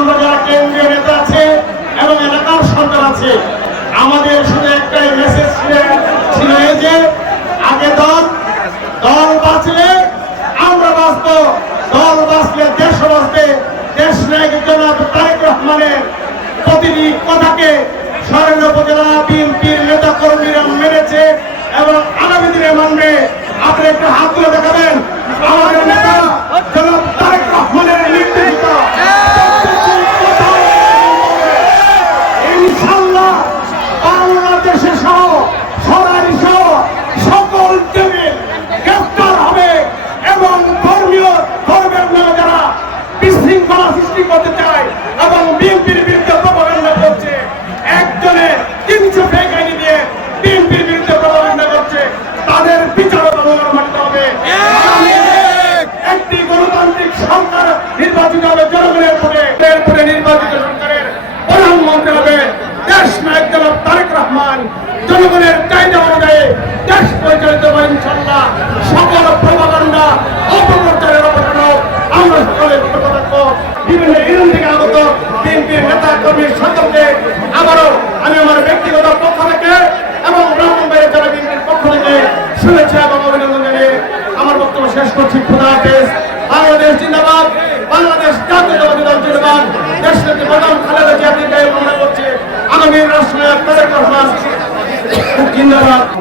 আমরা যারা কেন্দ্রীয় নেতা আছে এবং এলাকার সরকার আছে, আমাদের শুধু একটাই মেসেজ ছিল এই যে আগে দল বাঁচলে আমরা বাঁচবো, দল বাঁচলে দেশ বাঁচবে। দেশ নায়ক জনাব তারেক রহমানের প্রতিটি কথাকে সরেন্দ্র উপজেলা বিএনপির নেতা কর্মীরা মেনেছে এবং আগামী দিনে মানবে। আপনি একটু হাত তুলে দেখাবেন আমাদের নেতা